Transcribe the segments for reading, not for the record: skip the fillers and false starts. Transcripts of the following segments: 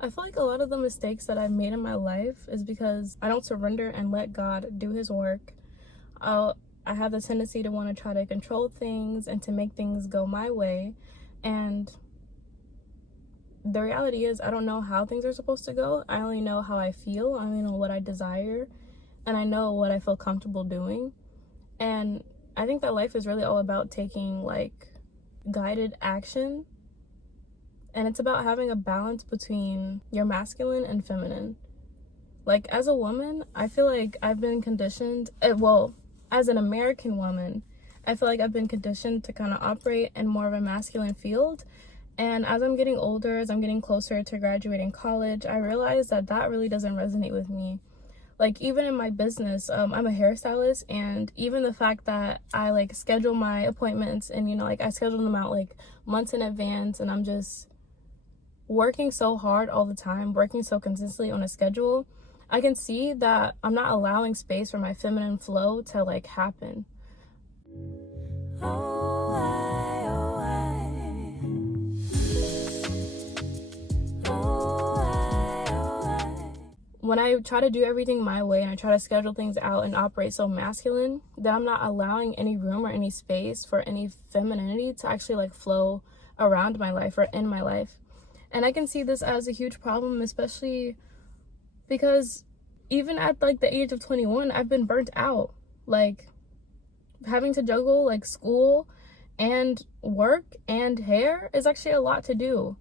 I feel like a lot of the mistakes that I've made in my life is because I don't surrender and let God do his work. I'll, I have the tendency to want to try to control things and to make things go my way. And the reality is I don't know how things are supposed to go. I only know how I feel. I only know what I desire. And I know what I feel comfortable doing. And I think that life is really all about taking like guided action. And it's about having a balance between your masculine and feminine. Like, as a woman, I feel like I've been conditioned, as an American woman, I feel like I've been conditioned to kind of operate in more of a masculine field. And as I'm getting older, as I'm getting closer to graduating college, I realize that that really doesn't resonate with me. Like, even in my business, I'm a hairstylist, and even the fact that I like schedule my appointments and, like I schedule them out like months in advance, and I'm just working so hard all the time, working so consistently on a schedule, I can see that I'm not allowing space for my feminine flow to like happen. Oh, when I try to do everything my way and I try to schedule things out and operate so masculine, that I'm not allowing any room or any space for any femininity to actually like flow around my life or in my life. And I can see this as a huge problem, especially because even at like the age of 21, I've been burnt out. Like, having to juggle like school and work and hair is actually a lot to do.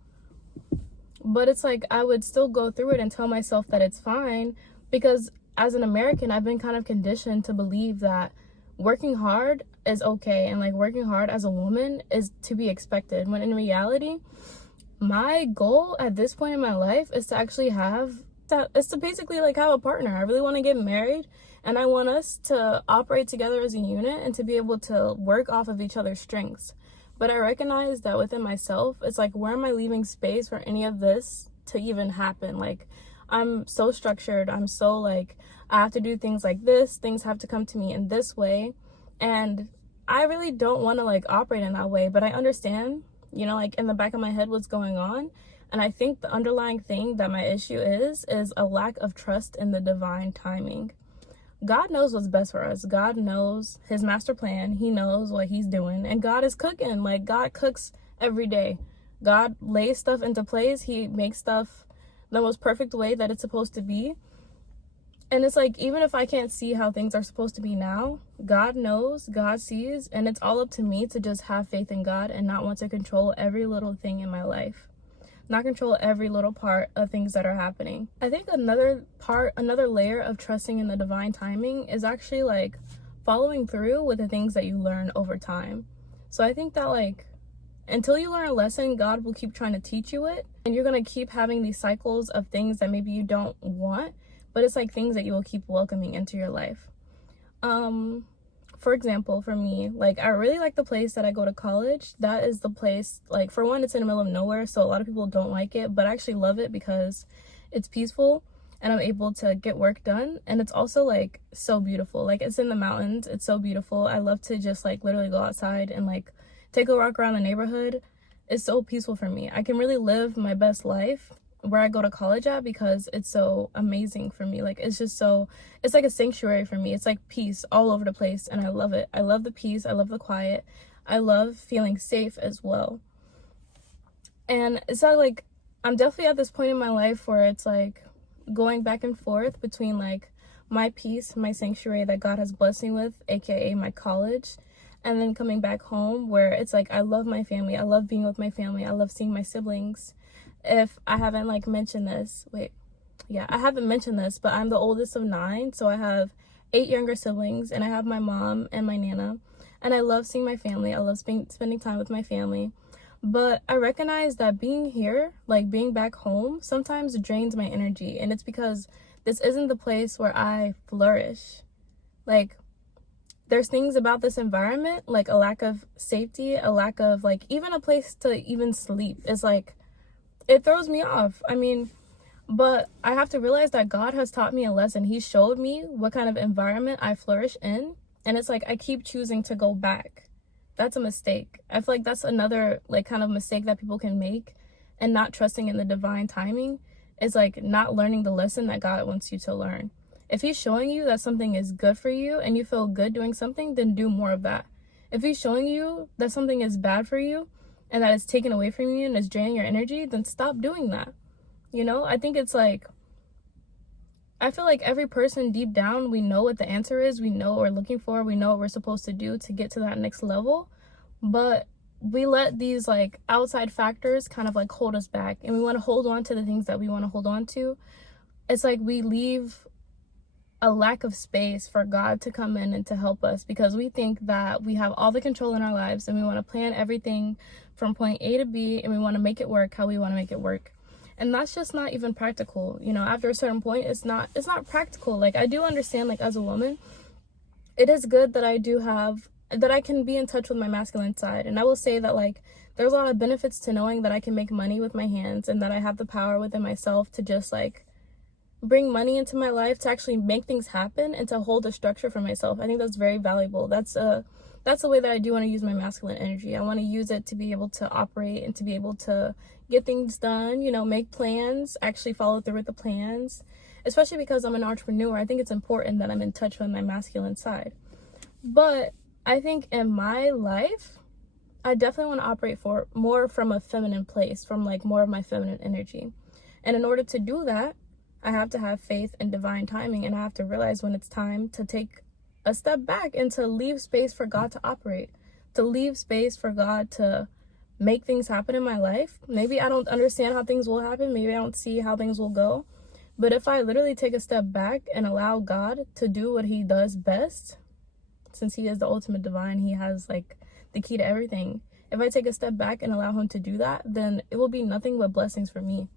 But it's like I would still go through it and tell myself that it's fine, because as an American, I've been kind of conditioned to believe that working hard is okay, and like working hard as a woman is to be expected, when in reality, my goal at this point in my life is to actually basically like have a partner. I really want to get married, and I want us to operate together as a unit and to be able to work off of each other's strengths. But I recognize that within myself, it's like, where am I leaving space for any of this to even happen? Like, I'm so structured. I'm so like, I have to do things like this. Things have to come to me in this way. And I really don't want to like operate in that way. But I understand, like in the back of my head what's going on. And I think the underlying thing that my issue is a lack of trust in the divine timing. God knows what's best for us. God knows his master plan. He knows what he's doing. And God is cooking. Like, God cooks every day. God lays stuff into place. He makes stuff the most perfect way that it's supposed to be. And it's like, even if I can't see how things are supposed to be now, God knows, God sees, and it's all up to me to just have faith in God and not want to control every little thing in my life. Not control every little part of things that are happening. I think another layer of trusting in the divine timing is actually like following through with the things that you learn over time. So I think that like, until you learn a lesson, God will keep trying to teach you it. And you're going to keep having these cycles of things that maybe you don't want, but it's like things that you will keep welcoming into your life. For example, for me, like, I really like the place that I go to college. That is the place, like, for one, it's in the middle of nowhere, so a lot of people don't like it, but I actually love it because it's peaceful and I'm able to get work done. And it's also like so beautiful. Like, it's in the mountains. It's so beautiful. I love to just like literally go outside and like take a walk around the neighborhood. It's so peaceful for me. I can really live my best life where I go to college at, because it's so amazing for me. Like, it's just so, it's like a sanctuary for me. It's like peace all over the place, and I love it. I love the peace. I love the quiet. I love feeling safe as well. And it's not like, I'm definitely at this point in my life where it's like going back and forth between like my peace, my sanctuary that God has blessed me with, aka my college, and then coming back home where it's like, I love my family. I love being with my family. I love seeing my siblings. If I haven't like mentioned this, I haven't mentioned this, but I'm the oldest of 9, so I have 8 younger siblings, and I have my mom and my nana, and I love seeing my family. I love spending time with my family. But I recognize that being here, like being back home, sometimes drains my energy, and it's because this isn't the place where I flourish. Like, there's things about this environment, like a lack of safety, a lack of like even a place to even sleep. It's like, it throws me off. I mean, but I have to realize that God has taught me a lesson. He showed me what kind of environment I flourish in. And it's like, I keep choosing to go back. That's a mistake. I feel like that's another like kind of mistake that people can make, and not trusting in the divine timing, is like not learning the lesson that God wants you to learn. If he's showing you that something is good for you and you feel good doing something, then do more of that. If he's showing you that something is bad for you and that it's taken away from you and is draining your energy, then stop doing that. You know, I think it's like, I feel like every person deep down, we know what the answer is. We know what we're looking for. We know what we're supposed to do to get to that next level. But we let these like outside factors kind of like hold us back, and we want to hold on to the things that we want to hold on to. It's like we leave a lack of space for God to come in and to help us, because we think that we have all the control in our lives and we want to plan everything from point A to B and we want to make it work how we want to make it work. And that's just not even practical. You know, after a certain point, it's not practical. Like, I do understand, like, as a woman, it is good that I can be in touch with my masculine side. And I will say that, like, there's a lot of benefits to knowing that I can make money with my hands and that I have the power within myself to just, like, bring money into my life, to actually make things happen and to hold a structure for myself. I think that's very valuable. That's the way that I do want to use my masculine energy. I want to use it to be able to operate and to be able to get things done, you know, make plans, actually follow through with the plans, especially because I'm an entrepreneur. I think it's important that I'm in touch with my masculine side. But I think in my life, I definitely want to operate for more from a feminine place, from like more of my feminine energy. And in order to do that, I have to have faith in divine timing, and I have to realize when it's time to take a step back and to leave space for God to operate, to leave space for God to make things happen in my life. Maybe I don't understand how things will happen. Maybe I don't see how things will go. But if I literally take a step back and allow God to do what he does best, since he is the ultimate divine, he has like the key to everything. If I take a step back and allow him to do that, then it will be nothing but blessings for me.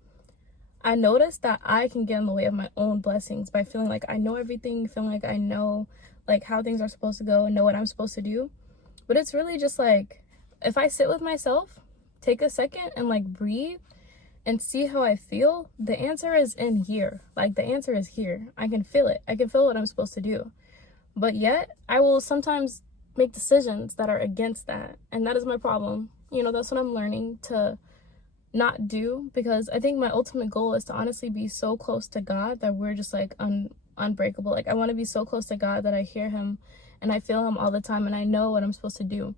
I noticed that I can get in the way of my own blessings by feeling like I know everything, feeling like I know like how things are supposed to go and know what I'm supposed to do. But it's really just like, if I sit with myself, take a second and like breathe and see how I feel, the answer is in here. Like, the answer is here. I can feel it. I can feel what I'm supposed to do. But yet I will sometimes make decisions that are against that. And that is my problem. You know, that's what I'm learning to not do, because I think my ultimate goal is to honestly be so close to God that we're just like unbreakable. Like, I want to be so close to God that I hear him and I feel him all the time and I know what I'm supposed to do.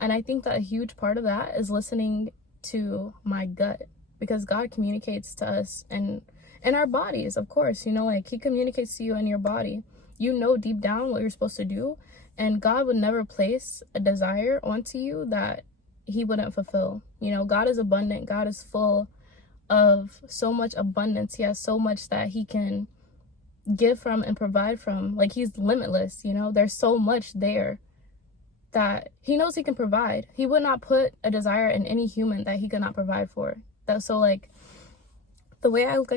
And I think that a huge part of that is listening to my gut, because God communicates to us and in our bodies, of course, you know, like he communicates to you in your body. You know deep down what you're supposed to do, and God would never place a desire onto you that he wouldn't fulfill. You know, God is abundant. God is full of so much abundance. He has so much that he can give from and provide from. Like, he's limitless, you know, there's so much there that he knows he can provide. He would not put a desire in any human that he could not provide for. That, so like, the way I look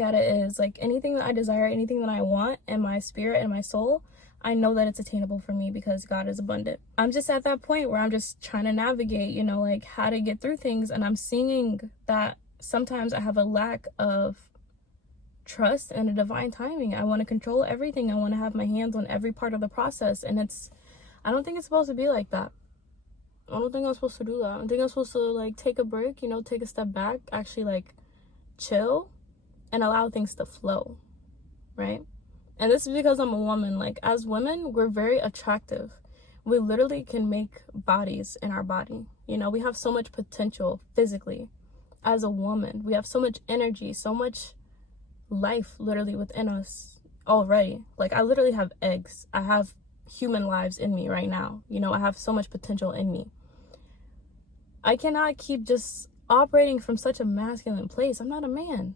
at it is like, anything that I desire, anything that I want in my spirit and my soul, I know that it's attainable for me because God is abundant. I'm just at that point where I'm just trying to navigate, you know, like how to get through things. And I'm seeing that sometimes I have a lack of trust and a divine timing. I want to control everything. I want to have my hands on every part of the process. And I don't think it's supposed to be like that. I don't think I'm supposed to do that. I think I'm supposed to like take a break, you know, take a step back, actually like chill and allow things to flow, right? And this is because I'm a woman. Like, as women, we're very attractive. We literally can make bodies in our body. You know, we have so much potential physically as a woman. We have so much energy, so much life literally within us already. Like, I literally have eggs. I have human lives in me right now. You know, I have so much potential in me. I cannot keep just operating from such a masculine place. I'm not a man.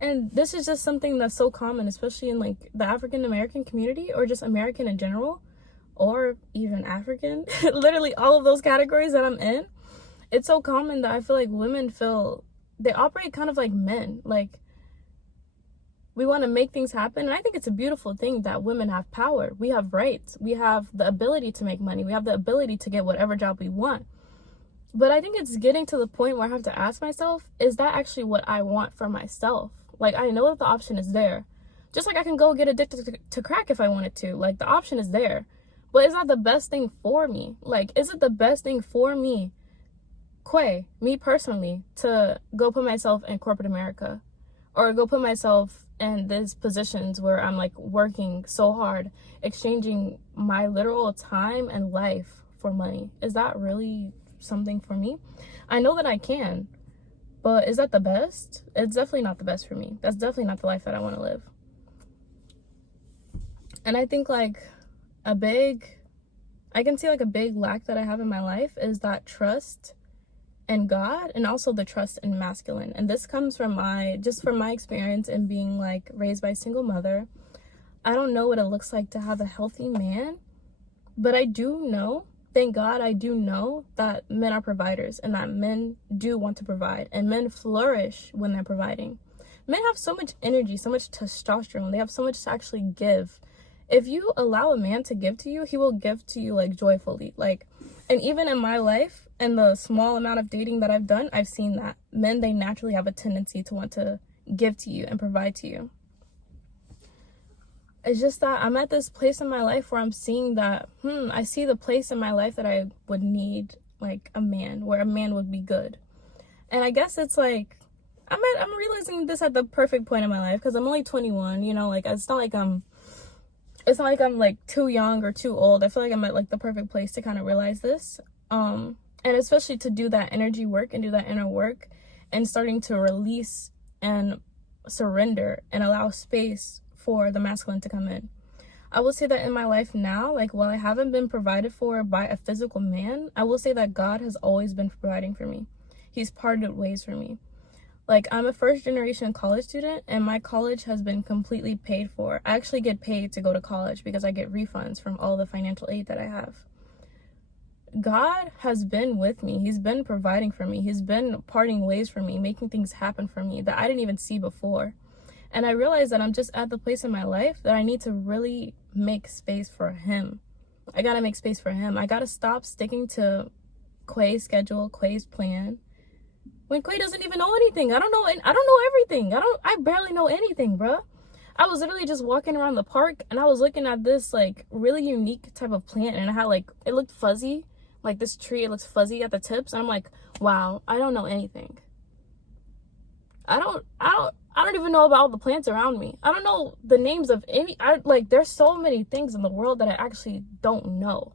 And this is just something that's so common, especially in like the African American community, or just American in general, or even African. Literally all of those categories that I'm in. It's so common that I feel like women they operate kind of like men. Like, we want to make things happen. And I think it's a beautiful thing that women have power. We have rights. We have the ability to make money. We have the ability to get whatever job we want. But I think it's getting to the point where I have to ask myself, is that actually what I want for myself? Like, I know that the option is there. Just like I can go get addicted to crack if I wanted to. Like, the option is there. But is that the best thing for me? Like, is it the best thing for me, me personally, to go put myself in corporate America, or go put myself in these positions where I'm like working so hard, exchanging my literal time and life for money? Is that really something for me? I know that I can, but is that the best? It's definitely not the best for me. That's definitely not the life that I want to live. And I think like I can see like a big lack that I have in my life is that trust in God, and also the trust in masculine. And this comes from my experience in being like raised by a single mother. I don't know what it looks like to have a healthy man, but I do know, thank God, I do know that men are providers, and that men do want to provide, and men flourish when they're providing. Men have so much energy, so much testosterone. They have so much to actually give. If you allow a man to give to you, he will give to you like joyfully. Like, and even in my life, and the small amount of dating that I've done, I've seen that men, they naturally have a tendency to want to give to you and provide to you. It's just that I'm at this place in my life where I'm seeing that, I see the place in my life that I would need like a man, where a man would be good. And I guess it's like, I'm realizing this at the perfect point in my life, because I'm only 21, you know, like it's not like I'm like too young or too old. I feel like I'm at like the perfect place to kind of realize this. And especially to do that energy work and do that inner work, and starting to release and surrender and allow space for the masculine to come in. I will say that in my life now, like while I haven't been provided for by a physical man, I will say that God has always been providing for me. He's parted ways for me. Like, I'm a first generation college student, and my college has been completely paid for. I actually get paid to go to college because I get refunds from all the financial aid that I have. God has been with me. He's been providing for me. He's been parting ways for me, making things happen for me that I didn't even see before. And I realized that I'm just at the place in my life that I need to really make space for him. I gotta make space for him. I gotta stop sticking to Quay's schedule, Quay's plan, when Quay doesn't even know anything. I don't know everything. I barely know anything, bruh. I was literally just walking around the park, and I was looking at this like really unique type of plant, and it had like, it looked fuzzy. Like this tree, it looks fuzzy at the tips. And I'm like, wow, I don't know anything. I don't even know about all the plants around me. I don't know the names of any, there's so many things in the world that I actually don't know.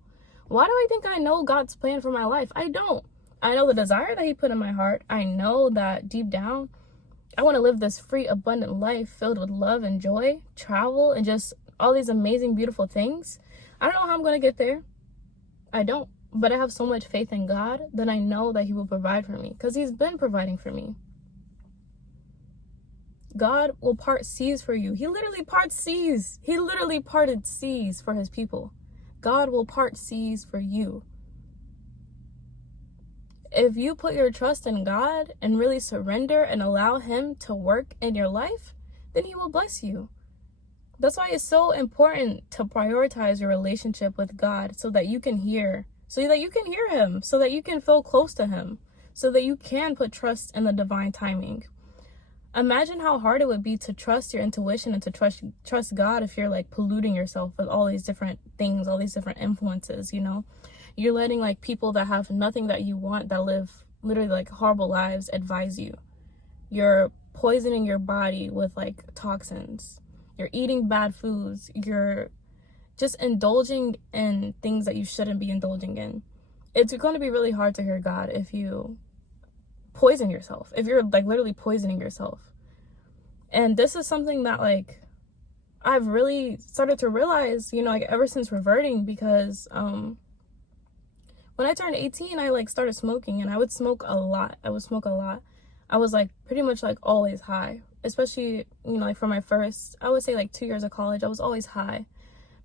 Why do I think I know God's plan for my life? I don't. I know the desire that he put in my heart. I know that deep down, I want to live this free, abundant life filled with love and joy, travel, and just all these amazing, beautiful things. I don't know how I'm going to get there. I don't. But I have so much faith in God that I know that he will provide for me, because he's been providing for me. God will part seas for you. He literally parts seas. He literally parted seas for his people. God will part seas for you. If you put your trust in God and really surrender and allow him to work in your life, then he will bless you. That's why it's so important to prioritize your relationship with God, so that you can hear him, so that you can feel close to him, so that you can put trust in the divine timing. Imagine how hard it would be to trust your intuition and to trust God if you're like polluting yourself with all these different things, all these different influences, you know? You're letting like people that have nothing that you want, that live literally like horrible lives, advise you. You're poisoning your body with like toxins. You're eating bad foods. You're just indulging in things that you shouldn't be indulging in. It's going to be really hard to hear God if you poison yourself, if you're like literally poisoning yourself. And this is something that like I've really started to realize, you know, like ever since reverting, because when I turned 18, I like started smoking, and I would smoke a lot. I was like pretty much like always high, especially, you know, like for my first, I would say like 2 years of college, I was always high.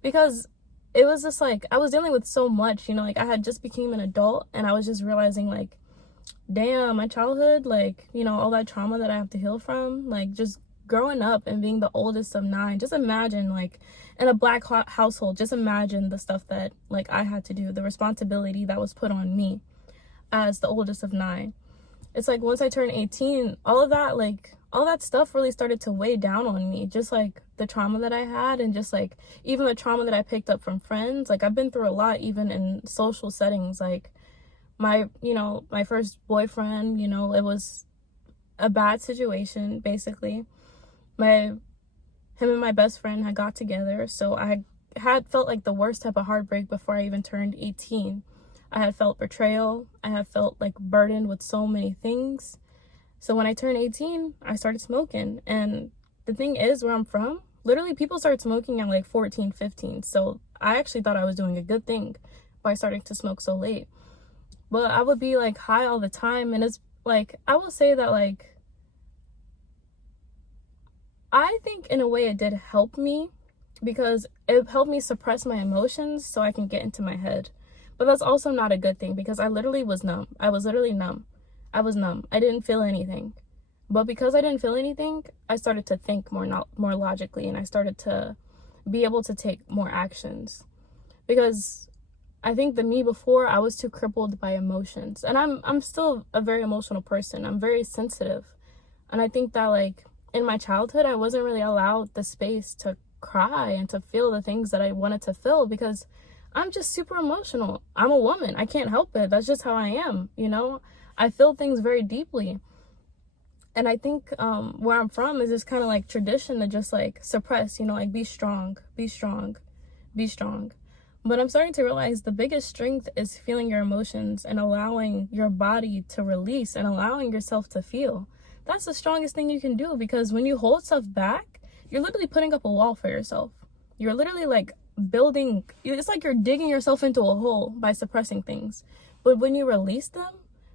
Because it was just like, I was dealing with so much, you know, like I had just became an adult, and I was just realizing like, damn, my childhood, like, you know, all that trauma that I have to heal from, like just growing up and being the oldest of 9, just imagine like in a black household, just imagine the stuff that like I had to do, the responsibility that was put on me as the oldest of 9. It's like once I turned 18, all that stuff really started to weigh down on me, just like the trauma that I had, and just like even the trauma that I picked up from friends. Like I've been through a lot, even in social settings, like My first boyfriend, it was a bad situation, basically. Him and my best friend had got together, so I had felt like the worst type of heartbreak before I even turned 18. I had felt betrayal. I had felt like burdened with so many things. So when I turned 18, I started smoking. And the thing is, where I'm from, literally people started smoking at like 14, 15. So I actually thought I was doing a good thing by starting to smoke so late. But I would be like high all the time. And it's like, I will say that like, I think in a way it did help me because it helped me suppress my emotions so I can get into my head. But that's also not a good thing because I literally was numb. I was literally numb. I was numb. I didn't feel anything. But because I didn't feel anything, I started to think more logically, and I started to be able to take more actions. Because I think the me before, I was too crippled by emotions. And I'm still a very emotional person. I'm very sensitive. And I think that like in my childhood, I wasn't really allowed the space to cry and to feel the things that I wanted to feel because I'm just super emotional. I'm a woman. I can't help it. That's just how I am, I feel things very deeply. And I think where I'm from is just kind of like tradition to just like suppress, like be strong, be strong, be strong. But I'm starting to realize the biggest strength is feeling your emotions and allowing your body to release and allowing yourself to feel. That's the strongest thing you can do because when you hold stuff back, you're literally putting up a wall for yourself. You're literally like it's like you're digging yourself into a hole by suppressing things. But when you release them,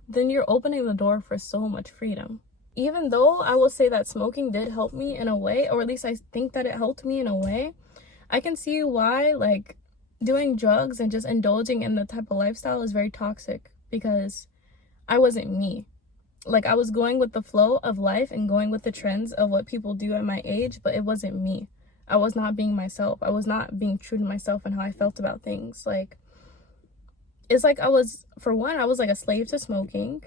then you're opening the door for so much freedom. Even though I will say that smoking did help me in a way, or at least I think that it helped me in a way, I can see why like doing drugs and just indulging in the type of lifestyle is very toxic because I wasn't me. Like I was going with the flow of life and going with the trends of what people do at my age, but it wasn't me. I was not being myself. I was not being true to myself and how I felt about things. Like, it's like I was like a slave to smoking.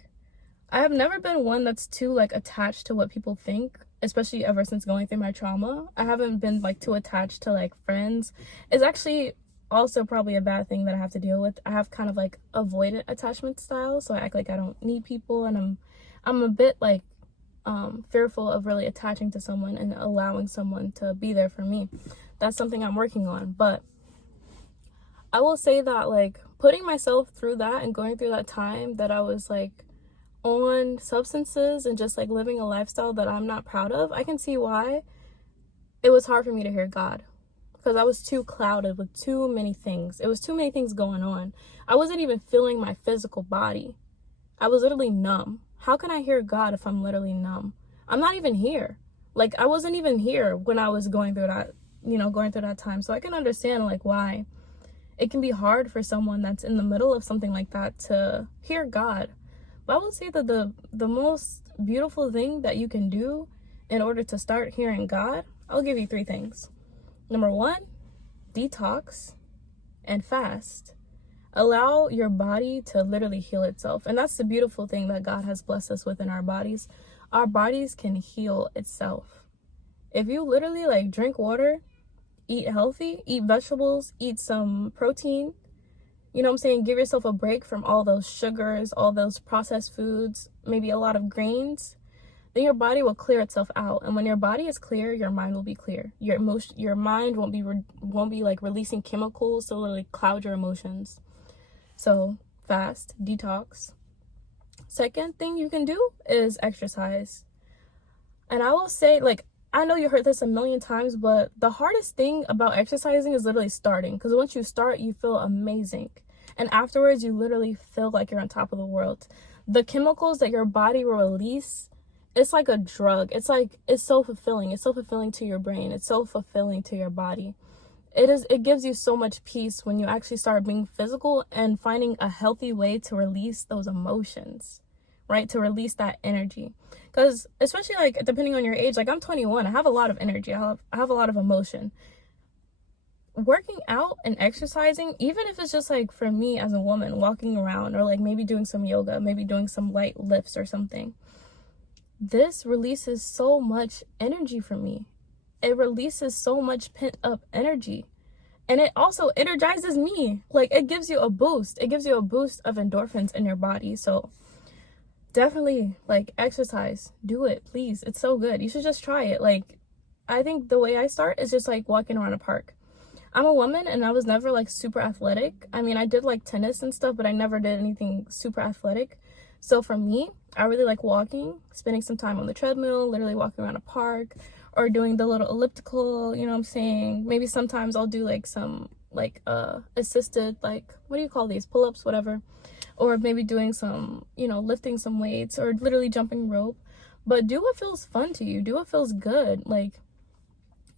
I have never been one that's too like attached to what people think, especially ever since going through my trauma. I haven't been like too attached to like friends. It's actually also probably a bad thing that I have to deal with. I have kind of like avoidant attachment style, so I act like I don't need people, and I'm a bit like fearful of really attaching to someone and allowing someone to be there for me. That's something I'm working on. But I will say that like putting myself through that and going through that time that I was like on substances and just like living a lifestyle that I'm not proud of, I can see why it was hard for me to hear God because I was too clouded with too many things. It was too many things going on. I wasn't even feeling my physical body. I was literally numb. How can I hear God if I'm literally numb? I'm not even here. Like I wasn't even here when I was going through that time. So I can understand like why it can be hard for someone that's in the middle of something like that to hear God. But I would say that the most beautiful thing that you can do in order to start hearing God, I'll give you 3 things. Number 1, detox and fast. Allow your body to literally heal itself. And that's the beautiful thing that God has blessed us with in our bodies. Our bodies can heal itself. If you literally like drink water, eat healthy, eat vegetables, eat some protein, you know what I'm saying? Give yourself a break from all those sugars, all those processed foods, maybe a lot of grains. Then your body will clear itself out. And when your body is clear, your mind will be clear. Your mind won't be like releasing chemicals to literally cloud your emotions. So fast, detox. Second thing you can do is exercise. And I will say, like, I know you heard this a million times, but the hardest thing about exercising is literally starting. Because once you start, you feel amazing. And afterwards, you literally feel like you're on top of the world. The chemicals that your body will release, it's like a drug. It's so fulfilling. It's so fulfilling to your brain. It's so fulfilling to your body. It gives you so much peace when you actually start being physical and finding a healthy way to release those emotions, right? To release that energy. Because especially like depending on your age, like I'm 21, I have a lot of energy. I have a lot of emotion. Working out and exercising, even if it's just like for me as a woman walking around or like maybe doing some yoga, maybe doing some light lifts or something, this releases so much energy for me. It releases so much pent up energy. And it also energizes me. Like, it gives you a boost. It gives you a boost of endorphins in your body. So definitely, like, exercise. Do it, please. It's so good. You should just try it. Like, I think the way I start is just like walking around a park. I'm a woman and I was never like super athletic. I mean, I did like tennis and stuff, but I never did anything super athletic. So for me, I really like walking, spending some time on the treadmill, literally walking around a park, or doing the little elliptical, you know what I'm saying? Maybe sometimes I'll do like some like assisted, like, what do you call these, pull-ups, whatever, or maybe doing some, you know, lifting some weights, or literally jumping rope. But do what feels fun to you. Do what feels good. Like,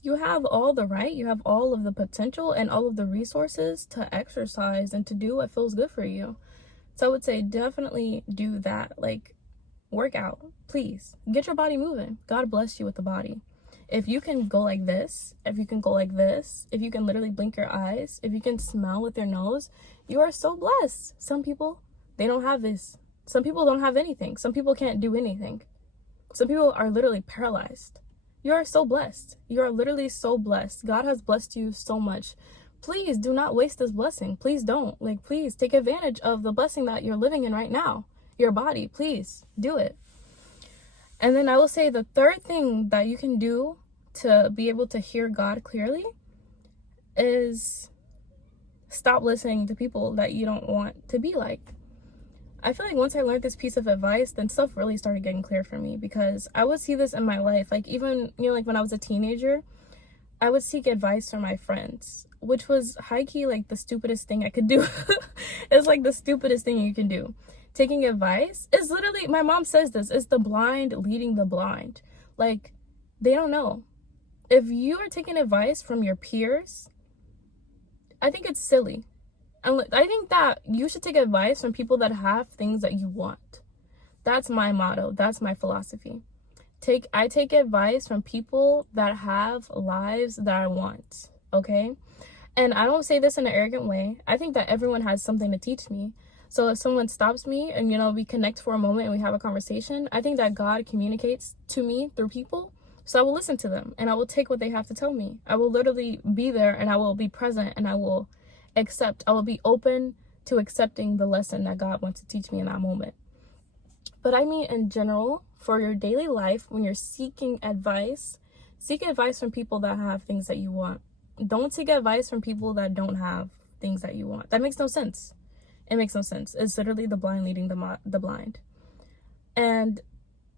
you have all the right, you have all of the potential and all of the resources to exercise and to do what feels good for you. So I would say definitely do that. Like, work out, please. Get your body moving. God bless you with the body. If you can go like this, if you can go like this, if you can literally blink your eyes, if you can smell with your nose, you are so blessed. Some people, they don't have this. Some people don't have anything. Some people can't do anything. Some people are literally paralyzed. You are so blessed. You are literally so blessed. God has blessed you so much. Please do not waste this blessing. Please don't. Like, please take advantage of the blessing that you're living in right now. Your body, please do it. And then I will say the third thing that you can do to be able to hear God clearly is stop listening to people that you don't want to be like. I feel like once I learned this piece of advice, then stuff really started getting clear for me, because I would see this in my life. Like, even, you know, like when I was a teenager, I would seek advice from my friends, which was high-key like the stupidest thing I could do. It's like the stupidest thing you can do. Taking advice is literally, my mom says this, it's the blind leading the blind. Like, they don't know. If you are taking advice from your peers, I think it's silly. And I think that you should take advice from people that have things that you want. That's my motto. That's my philosophy. I take advice from people that have lives that I want, okay? And I don't say this in an arrogant way. I think that everyone has something to teach me. So if someone stops me and, you know, we connect for a moment and we have a conversation, I think that God communicates to me through people. So I will listen to them and I will take what they have to tell me. I will literally be there and I will be present and I will accept. I will be open to accepting the lesson that God wants to teach me in that moment. But I mean, in general, for your daily life, when you're seeking advice, seek advice from people that have things that you want. Don't seek advice from people that don't have things that you want. That makes no sense. It makes no sense. It's literally the blind leading the blind. And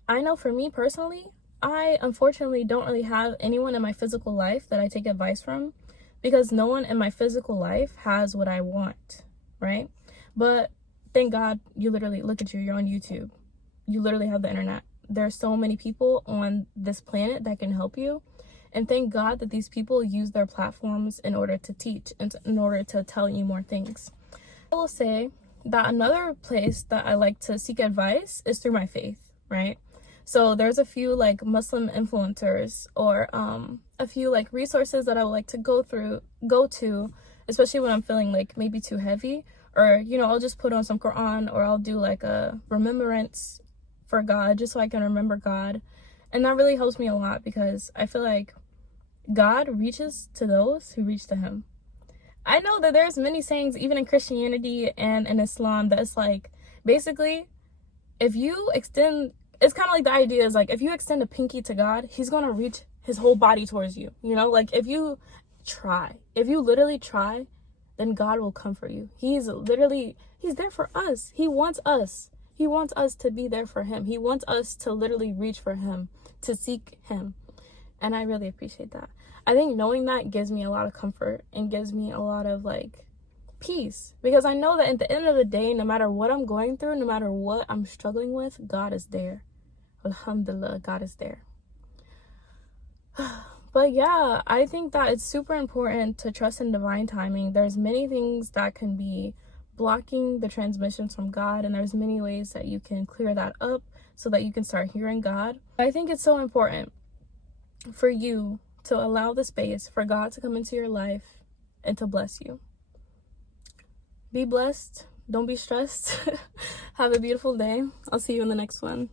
I know for me personally, I unfortunately don't really have anyone in my physical life that I take advice from, because no one in my physical life has what I want, right? But thank God, you literally, look at you, you're on YouTube. You literally have the internet. There are so many people on this planet that can help you. And thank God that these people use their platforms in order to teach and in order to tell you more things. I will say that another place that I like to seek advice is through my faith, right? So there's a few like Muslim influencers or a few like resources that I would like to go to, especially when I'm feeling like maybe too heavy, or, you know, I'll just put on some Quran, or I'll do like a remembrance for God just so I can remember God. And that really helps me a lot, because I feel like God reaches to those who reach to him. I know that there's many sayings even in Christianity and in Islam that it's like, basically, if you extend, it's kind of like the idea is like, if you extend a pinky to God, he's going to reach his whole body towards you. You know, like if you literally try, then God will come for you. He's there for us. He wants us. He wants us to be there for him. He wants us to literally reach for him, to seek him. And I really appreciate that. I think knowing that gives me a lot of comfort and gives me a lot of like peace, because I know that at the end of the day, no matter what I'm going through, no matter what I'm struggling with, God is there. Alhamdulillah, God is there. But yeah, I think that it's super important to trust in divine timing. There's many things that can be blocking the transmissions from God, and there's many ways that you can clear that up so that you can start hearing God. I think it's so important for you to allow the space for God to come into your life and to bless you. Be blessed. Don't be stressed. Have a beautiful day. I'll see you in the next one.